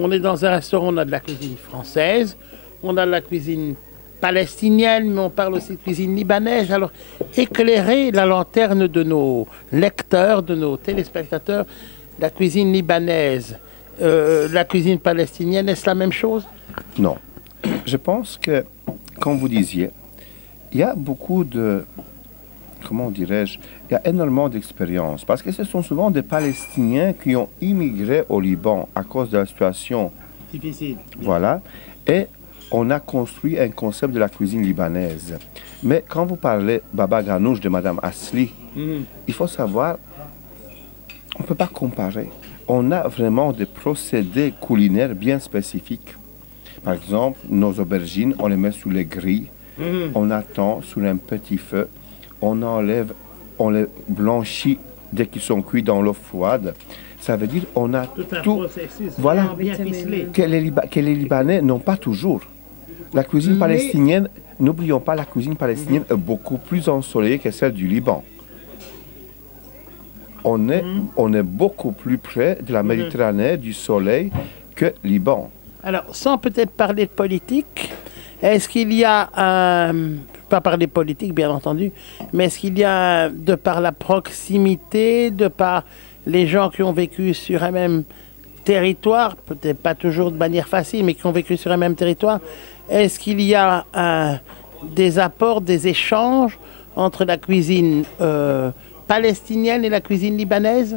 On est dans un restaurant, on a de la cuisine française, on a de la cuisine palestinienne, mais on parle aussi de cuisine libanaise. Alors, éclairer la lanterne de nos lecteurs, de nos téléspectateurs, la cuisine libanaise, la cuisine palestinienne, est-ce la même chose? Non. Je pense que, comme vous disiez, il y a beaucoup de... Comment dirais-je? Il y a énormément d'expériences, parce que ce sont souvent des Palestiniens qui ont immigré au Liban à cause de la situation. Difficile. Voilà. Et on a construit un concept de la cuisine libanaise. Mais quand vous parlez Baba Ganoush de Madame Asli, il faut savoir, on ne peut pas comparer. On a vraiment des procédés culinaires bien spécifiques. Par exemple, nos aubergines, on les met sous les grilles, on attend sur un petit feu, on enlève, on les blanchit dès qu'ils sont cuits dans l'eau froide. Ça veut dire on a tout, voilà, que les Libanais n'ont pas toujours. La cuisine palestinienne, n'oublions pas, la cuisine palestinienne est beaucoup plus ensoleillée que celle du Liban. On est beaucoup plus près de la Méditerranée, du soleil, que Liban. Alors, sans peut-être parler de politique, est-ce qu'il y a un... Pas parler politique, bien entendu, mais est-ce qu'il y a, de par la proximité, de par les gens qui ont vécu sur un même territoire, peut-être pas toujours de manière facile, mais qui ont vécu sur un même territoire, est-ce qu'il y a des apports, des échanges entre la cuisine palestinienne et la cuisine libanaise?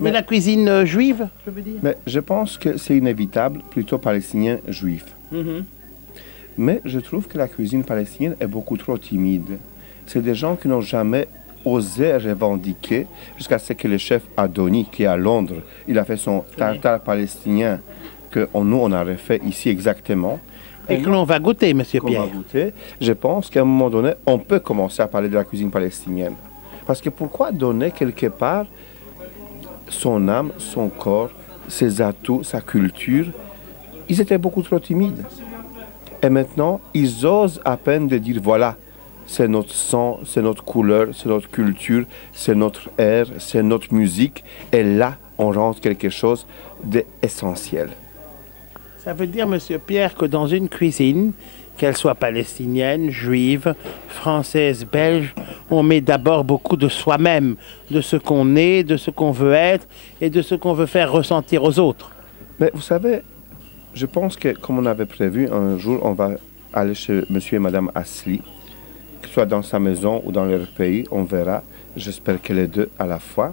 Mais la cuisine juive, je veux dire? Mais je pense que c'est inévitable, plutôt palestinien-juif. Mais je trouve que la cuisine palestinienne est beaucoup trop timide. C'est des gens qui n'ont jamais osé revendiquer, jusqu'à ce que le chef Adoni, qui est à Londres, il a fait son tartare palestinien, que nous, on aurait fait ici exactement. Et que l'on va goûter, Monsieur Pierre. On va goûter. Je pense qu'à un moment donné, on peut commencer à parler de la cuisine palestinienne. Parce que pourquoi donner quelque part son âme, son corps, ses atouts, sa culture? Ils étaient beaucoup trop timides. Et maintenant, ils osent à peine de dire, voilà, c'est notre sang, c'est notre couleur, c'est notre culture, c'est notre air, c'est notre musique. Et là, on rentre quelque chose d'essentiel. Ça veut dire, Monsieur Pierre, que dans une cuisine, qu'elle soit palestinienne, juive, française, belge, on met d'abord beaucoup de soi-même, de ce qu'on est, de ce qu'on veut être et de ce qu'on veut faire ressentir aux autres. Mais vous savez, je pense que, comme on avait prévu, un jour, on va aller chez Monsieur et Madame Asli, que ce soit dans sa maison ou dans leur pays, on verra. J'espère que les deux à la fois.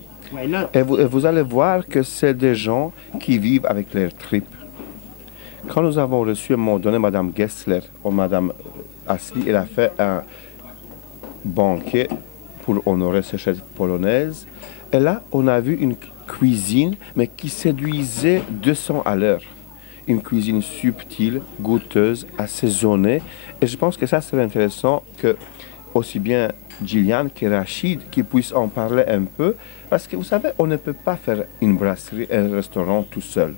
Et vous allez voir que c'est des gens qui vivent avec leurs tripes. Quand nous avons reçu à un moment donné Madame Gessler ou Madame Asli, elle a fait un banquet pour honorer ces chefs polonaises. Et là, on a vu une cuisine, mais qui séduisait 200 à l'heure. Une cuisine subtile, goûteuse, assaisonnée. Et je pense que ça serait intéressant que aussi bien Gillian que Rachid qui puissent en parler un peu. Parce que vous savez, on ne peut pas faire une brasserie, un restaurant tout seul.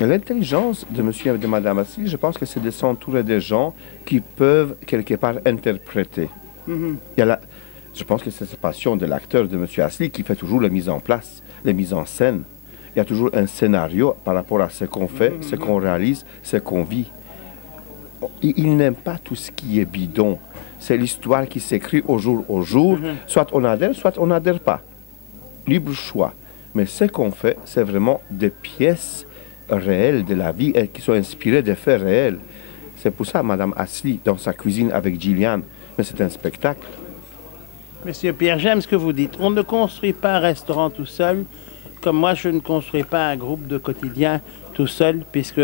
L'intelligence de monsieur et de madame Asli, je pense que c'est de s'entourer des gens qui peuvent quelque part interpréter. Il y a je pense que c'est cette passion de l'acteur de monsieur Asli qui fait toujours la mise en place, les mises en scène. Il y a toujours un scénario par rapport à ce qu'on fait, ce qu'on réalise, ce qu'on vit. Il n'aime pas tout ce qui est bidon. C'est l'histoire qui s'écrit au jour. Soit on adhère, soit on n'adhère pas. Libre choix. Mais ce qu'on fait, c'est vraiment des pièces réelles de la vie et qui sont inspirées de faits réels. C'est pour ça, Madame Asli, dans sa cuisine avec Gillian, mais c'est un spectacle. Monsieur Pierre, j'aime ce que vous dites. On ne construit pas un restaurant tout seul, comme moi je ne construis pas un groupe de quotidien tout seul, puisque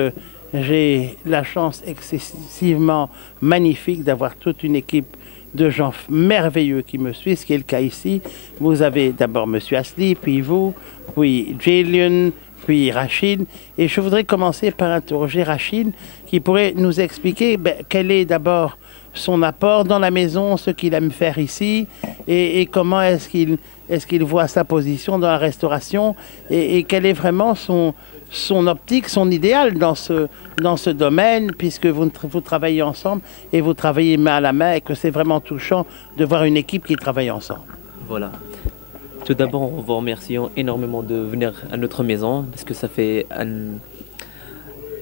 j'ai la chance excessivement magnifique d'avoir toute une équipe de gens merveilleux qui me suivent, ce qui est le cas ici. Vous avez d'abord Monsieur Asli, puis vous, puis Gillian, puis Rachid. Et je voudrais commencer par interroger Rachid, qui pourrait nous expliquer quel est d'abord son apport dans la maison, ce qu'il aime faire ici, et comment est-ce qu'il voit sa position dans la restauration, et quel est vraiment son optique, son idéal dans ce domaine, puisque vous travaillez ensemble, et vous travaillez main à la main, et que c'est vraiment touchant de voir une équipe qui travaille ensemble. Voilà. Tout d'abord, on vous remercie énormément de venir à notre maison, parce que ça fait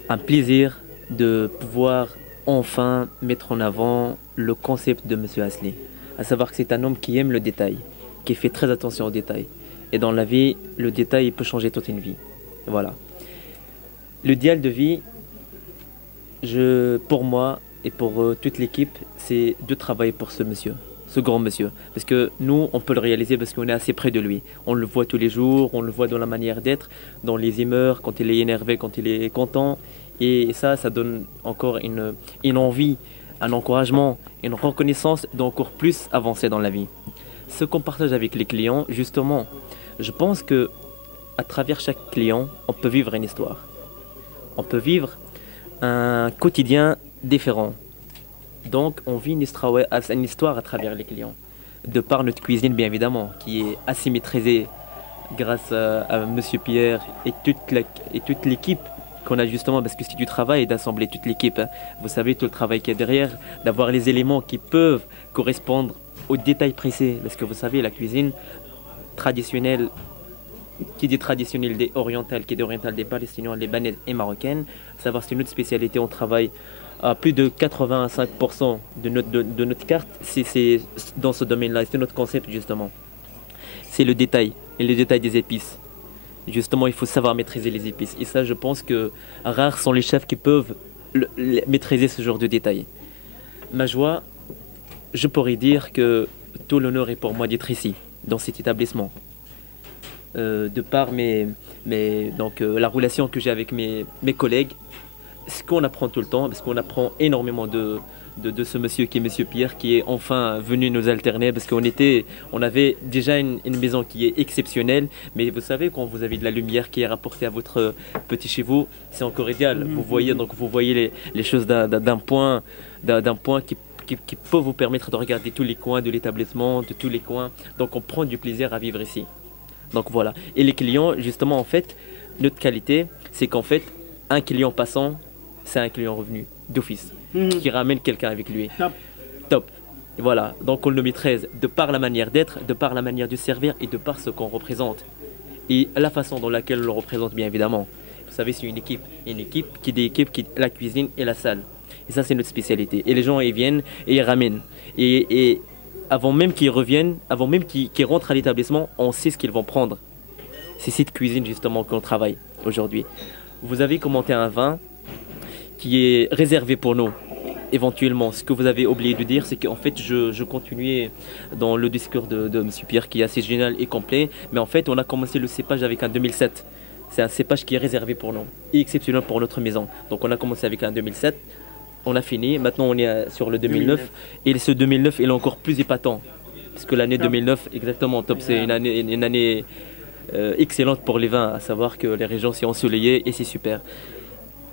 un plaisir de pouvoir enfin mettre en avant le concept de Monsieur Asli. À savoir que c'est un homme qui aime le détail, qui fait très attention aux détails. Et dans la vie, le détail peut changer toute une vie. Voilà. L'idéal de vie, pour moi et pour toute l'équipe, c'est de travailler pour ce monsieur, ce grand monsieur. Parce que nous, on peut le réaliser parce qu'on est assez près de lui. On le voit tous les jours, on le voit dans la manière d'être, dans les humeurs, quand il est énervé, quand il est content. Et ça donne encore une envie, un encouragement, une reconnaissance d'encore plus avancer dans la vie. Ce qu'on partage avec les clients, justement, je pense que à travers chaque client, on peut vivre une histoire. On peut vivre un quotidien différent. Donc, on vit une histoire à travers les clients. De par notre cuisine, bien évidemment, qui est assez maîtrisée grâce à Monsieur Pierre et toute l'équipe qu'on a justement, parce que c'est du travail d'assembler toute l'équipe. Hein. Vous savez, tout le travail qu'il y a derrière, d'avoir les éléments qui peuvent correspondre aux détails précis. Parce que vous savez, la cuisine traditionnelle, qui dit traditionnelle des orientales, qui dit orientale des palestiniens, libanaises et marocaines, savoir c'est notre spécialité, on travaille à plus de 85% de notre carte, c'est dans ce domaine-là, c'est notre concept justement. C'est le détail, et le détail des épices. Justement, il faut savoir maîtriser les épices. Et ça, je pense que rares sont les chefs qui peuvent maîtriser ce genre de détails. Ma joie, je pourrais dire que tout l'honneur est pour moi d'être ici, dans cet établissement. De par la relation que j'ai avec mes collègues, ce qu'on apprend tout le temps, parce qu'on apprend énormément de ce monsieur qui est Monsieur Pierre, qui est enfin venu nous alterner, parce on avait déjà une maison qui est exceptionnelle, mais vous savez, quand vous avez de la lumière qui est rapportée à votre petit chez vous, c'est encore idéal. Vous voyez les choses d'un point qui peut vous permettre de regarder tous les coins de l'établissement, de tous les coins. Donc on prend du plaisir à vivre ici. Donc voilà. Et les clients, justement, en fait, notre qualité, c'est qu'en fait, un client passant, c'est un client revenu d'office, qui ramène quelqu'un avec lui. Top. Voilà. Donc on le maîtrise de par la manière d'être, de par la manière de servir et de par ce qu'on représente. Et la façon dans laquelle on le représente, bien évidemment. Vous savez, c'est une équipe. Une équipe qui dit équipe, qui la cuisine et la salle. Et ça, c'est notre spécialité. Et les gens, ils viennent et ils ramènent. Et avant même qu'ils reviennent, avant même qu'ils rentrent à l'établissement, on sait ce qu'ils vont prendre. C'est cette cuisine justement qu'on travaille aujourd'hui. Vous avez commenté un vin qui est réservé pour nous. Éventuellement, ce que vous avez oublié de dire, c'est qu'en fait, je continuais dans le discours de M. Pierre qui est assez génial et complet. Mais en fait, on a commencé le cépage avec un 2007. C'est un cépage qui est réservé pour nous et exceptionnel pour notre maison. Donc on a commencé avec un 2007. On a fini, maintenant on est sur le 2009. Et ce 2009 il est encore plus épatant. Parce que l'année 2009, exactement, top, c'est une année excellente pour les vins, à savoir que les régions sont ensoleillées et c'est super.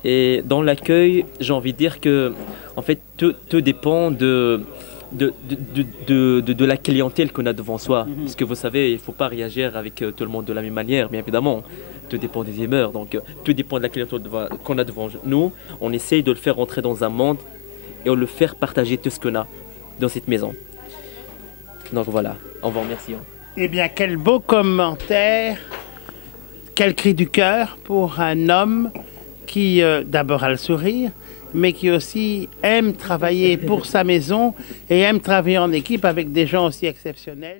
Et dans l'accueil, j'ai envie de dire que en fait, tout dépend de la clientèle qu'on a devant soi. Parce que vous savez, il ne faut pas réagir avec tout le monde de la même manière, bien évidemment. Tout dépend des humeurs, donc tout dépend de la clientèle qu'on a devant nous. On essaye de le faire rentrer dans un monde et on le faire partager tout ce qu'on a dans cette maison. Donc voilà, on vous remercie. Eh bien, quel beau commentaire, quel cri du cœur pour un homme qui d'abord a le sourire, mais qui aussi aime travailler pour sa maison et aime travailler en équipe avec des gens aussi exceptionnels.